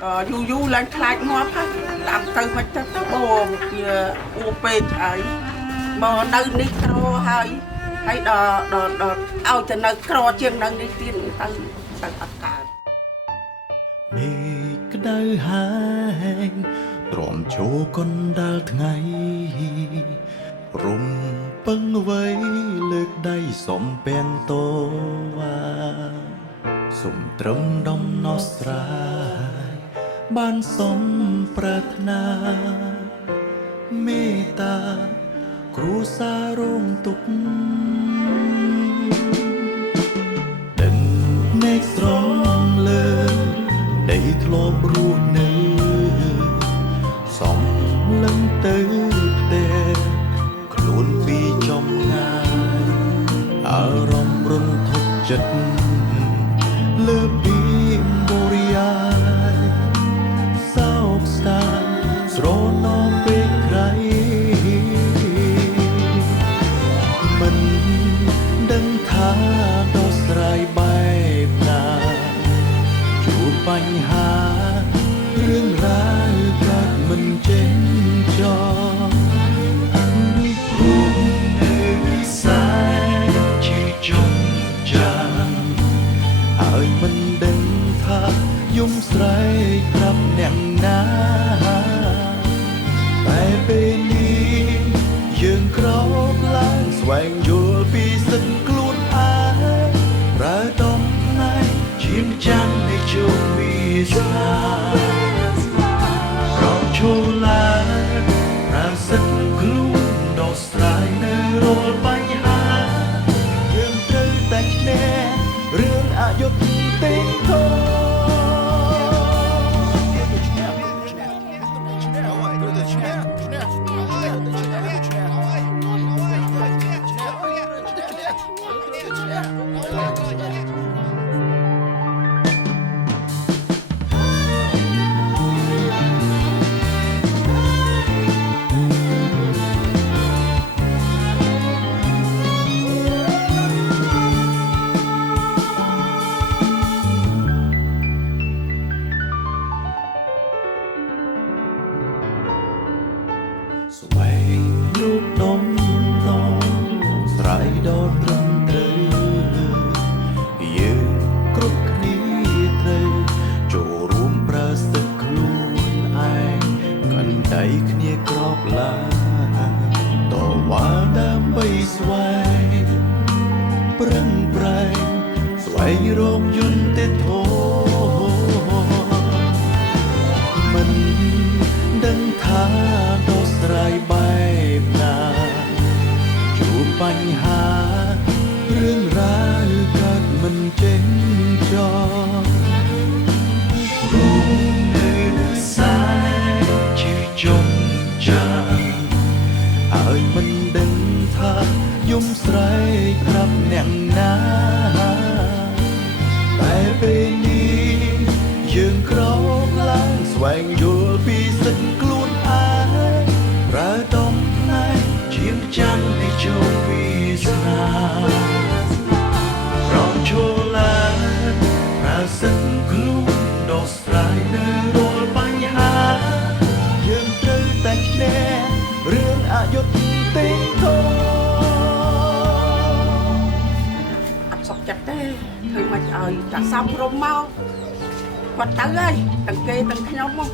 យូរឡើងខ្លាចងាប់ហើយតាមទៅមិនទៅបងវាអួពេកហើយមកនៅនេះក្រហើយដល់ឲ្យទៅនៅក្រជាងនៅនេះទៀតទៅអត់កើតមេឃក្តៅហើងទ្រាំជោកណ្ដាលថ្ងៃរំពឹងអ្វីលើកដៃសំពាំងតវ៉ាសុំត្រឹមដំណោះស្រាយបានសំប្រាថ្នាមេត្តាគ្រួសាររងទុក្ខដឹងភ្នែកស្រងលើដីធ្លាប់រស់នៅសំលឹងទៅផ្ទះខ្លួនពីចំងាយអារម្មណ៍រន្ធត់ចិត្តលើពីបរិយាយសោកស្ដាយស្រណោពេលក្រៃមិនដឹងថាដោះស្រាយបែបណាជួបបញ្ហារឿងរ៉ាវកើតមិនចេញចប់រូបនៅខ្សែជាចុងចាំ ហើយមិនដឹងថាយំស្រែកប្រាប់អ្នកណាតែពេលនេះយើងក្រោកឡើងស្វែងយល់ពីសិទ្ធិខ្លួនឯងប្រើតំណែងជាម្ចាស់នៃជោគវាសនារកឈរឡើងប្រើសិទ្ធិខ្លួនដោះស្រាយនៅរាល់បញ្ហាយើងត្រូវតែឈ្នះរឿងអយុត្តិធម៌ស្វែងរកដំណងស្រ័យដល់ត្រឹមត្រូវយើងគ្រប់គ្នាត្រូវចូលរួមប្រើសិទ្ធិខ្លួនឯងកាន់ដៃគ្នាក្រោកឡើងតវ៉ាដើម្បីស្វែងប្រឹងប្រែងស្វែងរកយន្តធម៌មិនដឹងថាដោះស្រាយបែបណាជួបបញ្ហារឿងរ៉ាវកើតមិនចេញចប់រូបនៅខ្សែជាចុងចាំហើយមិនដឹងថាយំស្រែកប្រាប់អ្នកណាតែពេលនេះយើងក្រោកឡើងស្វែងយល់ពីសិទ្ធិខ្លួនឯងប្រើតំណែងជាម្ចាស់នៃជោគវាសនារកឈរឡើងប្រើសិទ្ធិខ្លួនដោះស្រាយនៅរាល់បញ្ហាយើងត្រូវតែឈ្នះរឿងអយុត្តិធម៌អត់សុខចិត្តទេធ្វើមិនឲ្យតាសំរុំមកគាត់ទៅហើយទាំងគេទាំងខ្ញុំមក